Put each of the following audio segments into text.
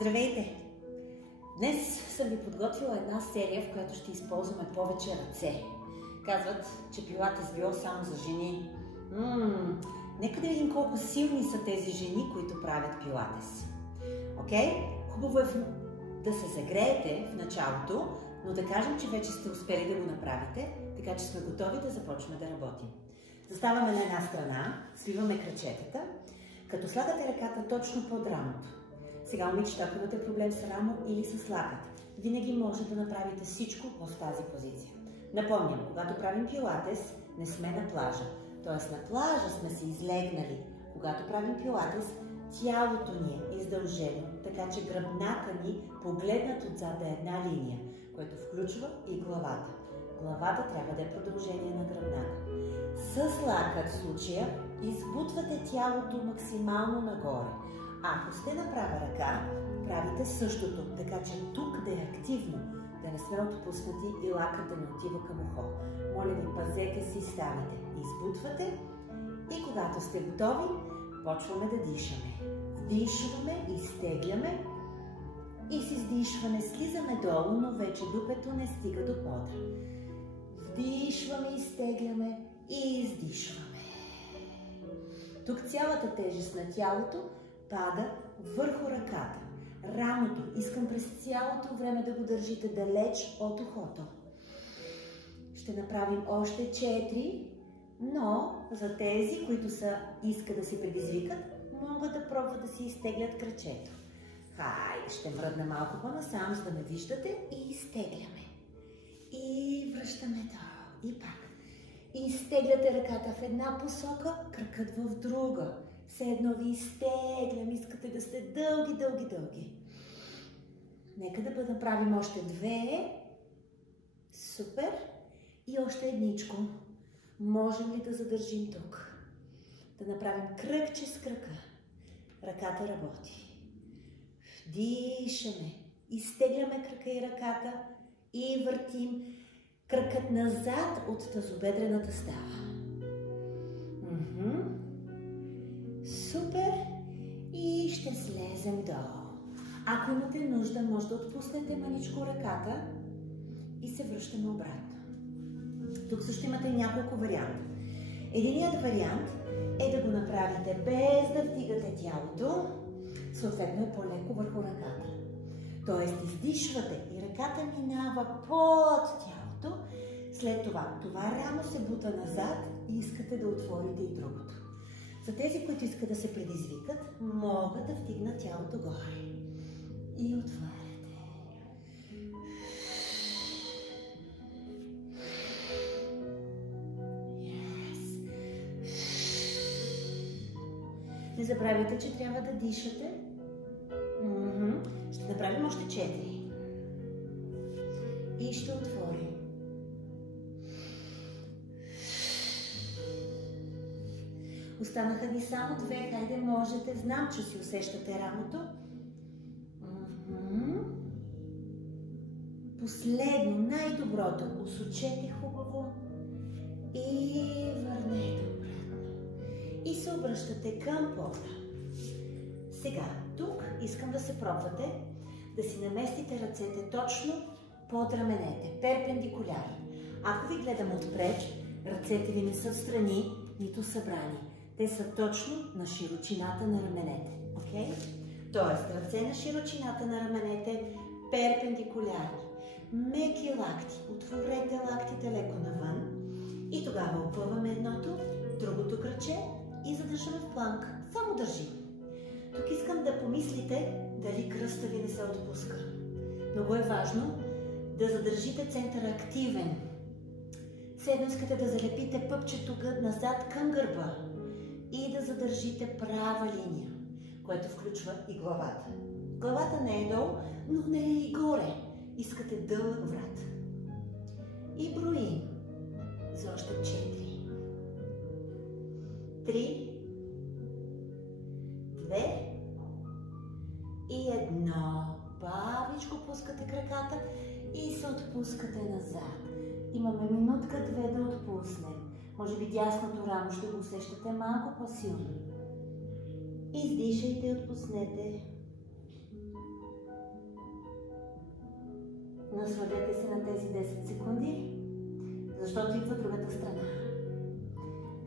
Здравейте! Днес съм ви подготвила една серия, в която ще използваме повече ръце. Казват, че пилатес било само за жени. Нека да видим колко силни са тези жени, които правят пилатес. Окей? Хубаво е да се загреете в началото, но да кажем, че вече сте успели да го направите, така че сме готови да започнем да работим. Заставаме на една страна, свиваме крачетата, като слагате ръката точно под рамото. Сега, момичета, ако имате проблем с рамо или с лакът, винаги може да направите всичко в тази позиция. Напомням, когато правим пилатес, не сме на плажа. Т.е. на плажа сме се излегнали. Когато правим пилатес, тялото ни е издължено, така че гръбната ни, погледнат отзад, е една линия, което включва и главата. Главата трябва да е продължение на гръбнака. С лакът в случая избутвате тялото максимално нагоре. Ако сте на права ръка, правите същото, така че тук да е активно, да не сме отпуснати и лакът да не отива към ухо. Моля ви, пазете си ставите. Избутвате и когато сте готови, почваме да дишаме. Вдишваме, изтегляме и с издишване слизаме долу, но вече дупето не стига до пода. Вдишваме, изтегляме и издишваме. Тук цялата тежест на тялото пада върху ръката. Рамото искам през цялото време да го държите далеч от ухото. Ще направим още 4, но за тези, които искат да се предизвикат, могат да пробват да си изтеглят крачето. Хайде, ще мръдна малко по-насам, за да ме виждате и изтегляме. И връщаме долу. И пак. Изтегляте ръката в една посока, кракът в друга. Все едно ви изтеглям, искате да сте дълги. Нека да направим още 2. Супер. И още едничко. Можем ли да задържим тук? Да направим кръгче с крака. Ръката работи. Вдишаме. Изтегляме крака и ръката и въртим кракът назад от тазобедрената става. Супер! И ще слезем долу. Ако имате нужда, може да отпуснете маничко ръката и се връщаме обратно. Тук също имате няколко варианта. Единият вариант е да го направите без да вдигате тялото, съответно е по-леко върху ръката. Тоест издишвате и ръката минава под тялото, след това рамо се бута назад и искате да отворите и другото. За тези, които искат да се предизвикат, могат да вдигнат тялото горе. И отваряте. Yes. Не забравяйте, че трябва да дишате. Ще направим още 4. И ще отворим. Останаха ви само 2. Хайде, можете. Знам, че си усещате рамото. Последно, най-доброто. Усочете хубаво и върнете обратно. И се обръщате към пода. Сега, тук искам да се пробвате да си наместите ръцете точно под раменете, перпендикулярно. Ако ви гледам отпред, ръцете ви не са встрани, нито събрани. Те са точно на широчината на раменете. Окей? Тоест, ръце на широчината на раменете, перпендикулярни. Меки лакти. Отворете лактите леко навън. И тогава опъваме едното, другото краче и задържаме в планк. Само държим. Тук искам да помислите дали кръста ви не се отпуска. Много е важно да задържите центъра активен. Все едно искате да залепите пъпчето назад към гърба и да задържите права линия, което включва и главата. Главата не е долу, но не е и горе. Искате дълъг врат. И броим за още 4. 3, 2 и 1. Бавичко пускате краката и се отпускате назад. Имаме минутка 2 да отпуснем. Може би дясното рамо ще го усещате малко по-силно. Издишайте и отпуснете. Насладете се на тези 10 секунди, защото идва другата страна.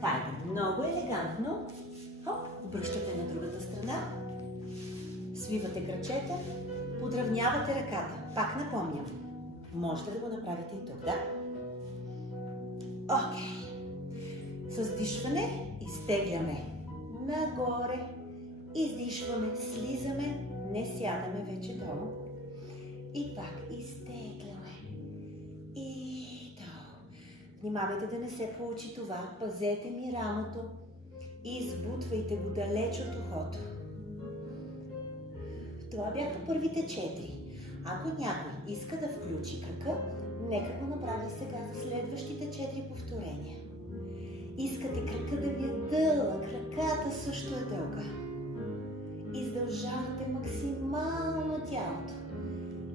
Хайде, много елегантно. Хоп, обръщате на другата страна. Свивате крачета, подравнявате ръката. Пак напомням, можете да го направите и тук, да? Окей. С дишване изтегляме нагоре, издишваме, слизаме, не сядаме вече долу. И пак изтегляме. И долу. Внимавайте да не се получи това. Пазете ми рамото. Избутвайте го далеч от ухото. Това бяха първите 4. Ако някой иска да включи кръка, нека го направи сега за следващите 4 повторения. Искате кръка да ви е дълъг, ръката също е дълга. Издължавате максимално тялото.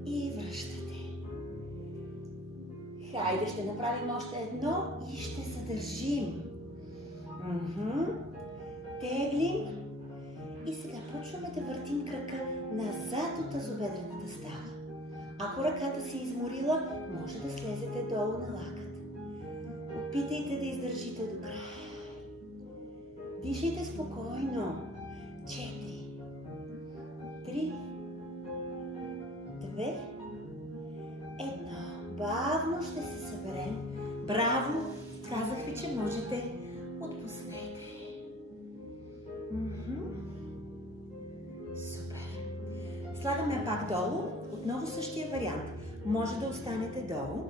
И връщате. Хайде, ще направим още едно и ще задържим. Теглим. И сега почваме да въртим крака назад от тазобедрената става. Ако ръката се изморила, може да слезете долу на лакът. Опитайте да издържите до края. Дишайте спокойно. 4, 3, 2, 1. Бавно ще се съберем. Браво! Казах ви, че можете. Отпуснете. Супер. Слагаме пак долу. Отново същия вариант. Може да останете долу.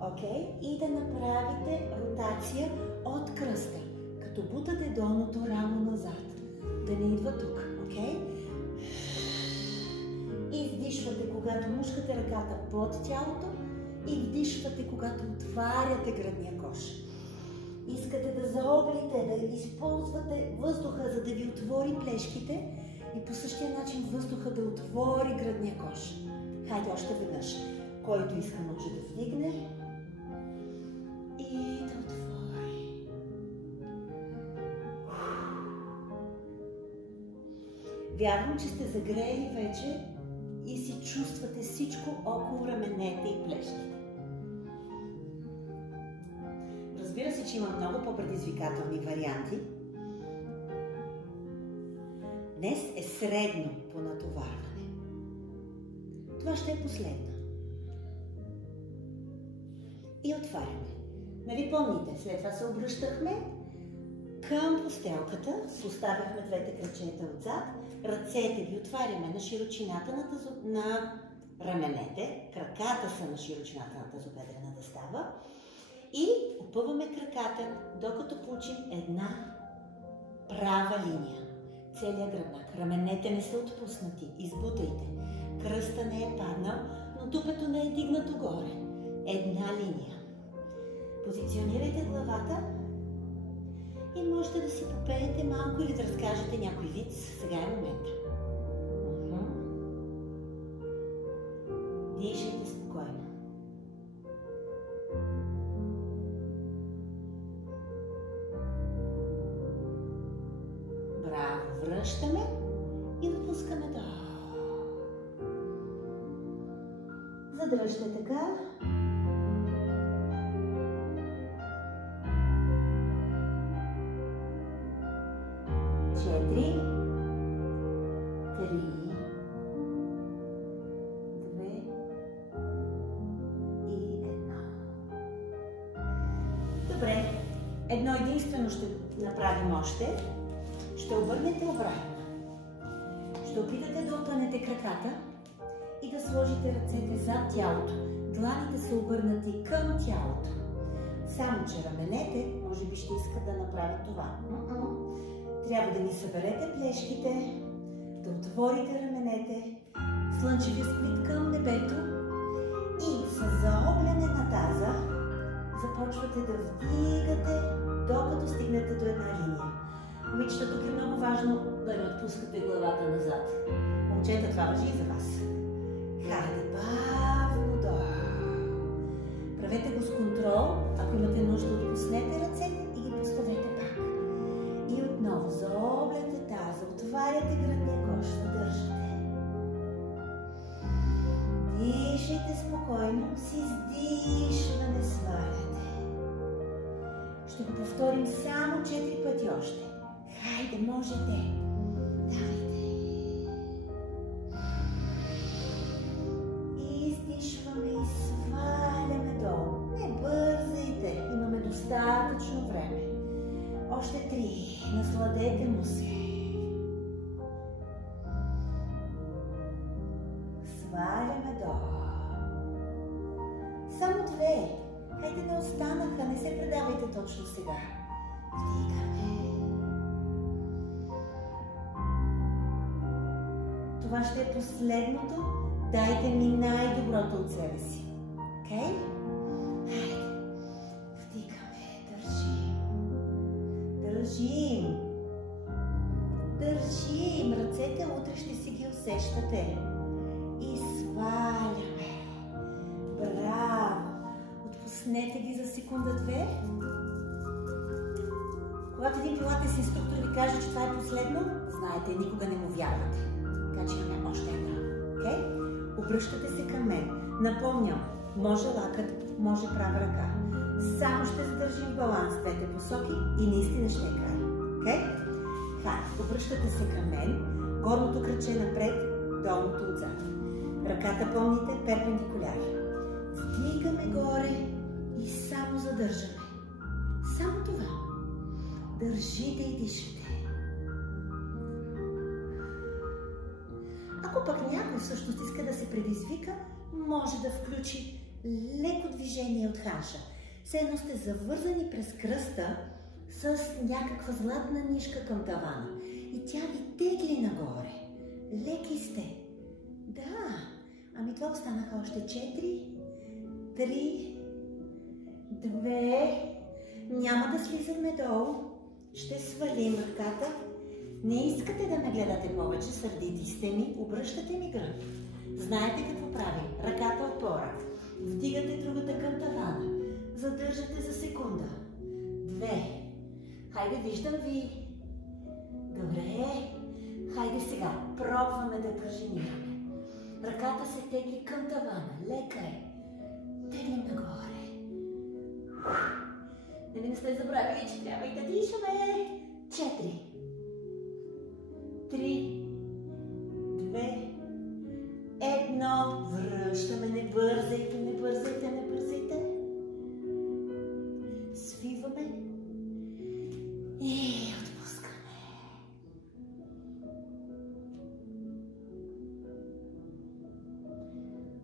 Окей? И да направите ротация от кръста. Като бутате долното рамо назад. Да не идва тук. Окей? Издишвате, когато мушкате ръката под тялото и вдишвате, когато отваряте гръдния кош. Искате да заоблите, да използвате въздуха, за да ви отвори плешките и по същия начин въздуха да отвори гръдния кош. Хайде още веднъж. Който иска може да вдигне и да отвори. Вярвам, че сте загрели вече и си чувствате всичко около раменете и плещите. Разбира се, че има много по-предизвикателни варианти. Днес е средно по натоварване. Това ще е последно. И отваряме. Нали помните, след това се обръщахме към постелката, поставяхме двете крачета отзад, ръцете ги отваряме на широчината на раменете, краката са на широчината на тазобедрената става и опъваме краката, докато получим една права линия. Целият гръбнак. Раменете не са отпуснати. Избутайте. Кръста не е паднал, но тупето не е дигнато горе. Една линия. Позиционирайте главата и можете да си попеете малко или да разкажете някой виц. Сега е момента. Дишайте спокойно. Браво! Връщаме и отпускаме долу. Задръжте така. Четири, 3, 2 и 1. Добре, едно единствено ще направим още. Ще обърнете обратно. Ще опитате да опънете краката и да сложите ръцете зад тялото. Дланите са обърнати към тялото. Само че раменете, може би ще искат да направят това. Трябва да ни съберете плешките, да отворите раменете, слънчевия сплит към небето и с заобляне на таза започвате да вдигате, докато стигнете до една линия. Момичета, тук е много важно да не отпускате главата назад. Момчета, това важи и за вас. Хайде, бавно долу. Правете го с контрол. Ако имате нужда, отпуснете ръцете и ги поставете пак. И отново заобляте таза, отваряте гръдния кош, задържате. Дишайте спокойно, с издишване сваляте. Ще го повторим само 4 пъти още. Хайде, можете. Давайте. Издишваме и сваляме долу. Не бързайте, имаме достатъчно време. Още 3. Насладете му се. Сваляме долу. Само 2. Хайде, не останаха, не се предавайте точно сега. Вдигаме. Това ще е последното. Дайте ми най-доброто от себе си. Окей? Хайде. Вдигаме. Държим. Държим. Държим. Ръцете утре ще си ги усещате. И сваляме. Браво! Отпуснете ги за секунда-2. Когато един пилатес инструктор ви каже, че това е последно, знаете, никога не му вярвате. Така че имаме още една. Окей? Обръщате се към мен. Напомням, може лакът, може права ръка. Само ще задържим баланс в двете посоки и наистина ще е край. Окей? Обръщате се към мен. Горното кръче напред, долното отзад. Ръката, помните, перпендикуляр. Вдигаме горе и само задържаме. Само това. Държите и дишате. Ако пък някой всъщност иска да се предизвика, може да включи леко движение от ханша. Все едно сте завързани през кръста с някаква златна нишка към тавана. И тя ви тегли нагоре. Леки сте. Да. Ами това останаха още 4, 3, 2. Няма да слизаме долу. Ще свалим ръката. Не искате да ме гледате повече, сърдити сте ми, обръщате ми гръб. Знаете какво правим? Ръката отпора. Вдигате другата към тавана. Задържате за секунда. 2. Хайде, виждам ви. Добре. Хайде сега. Пробваме да пружинираме. Ръката се тегли към тавана. Лека е. Теглим нагоре. Нали не сте забравили, че трябва и да дишаме. 4. 3. 2. 1. Връщаме. Не бързайте, не бързайте, не бързайте. Свиваме. И отпускаме.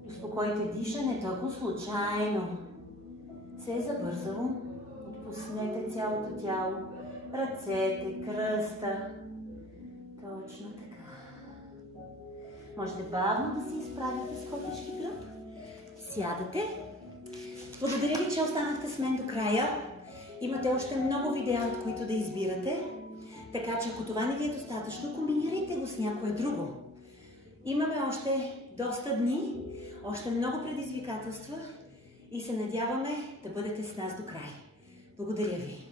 Успокойте дишането, ако случайно се е забързало. Отпуснете цялото тяло, ръцете, кръста. Точно така. Можете бавно да се изправите с ходешки гръб. Сядате. Благодаря ви, че останахте с мен до края. Имате още много видеа, от които да избирате. Така че ако това не ви е достатъчно, комбинирайте го с някое друго. Имаме още доста дни, още много предизвикателства и се надяваме да бъдете с нас до край. Благодаря ви!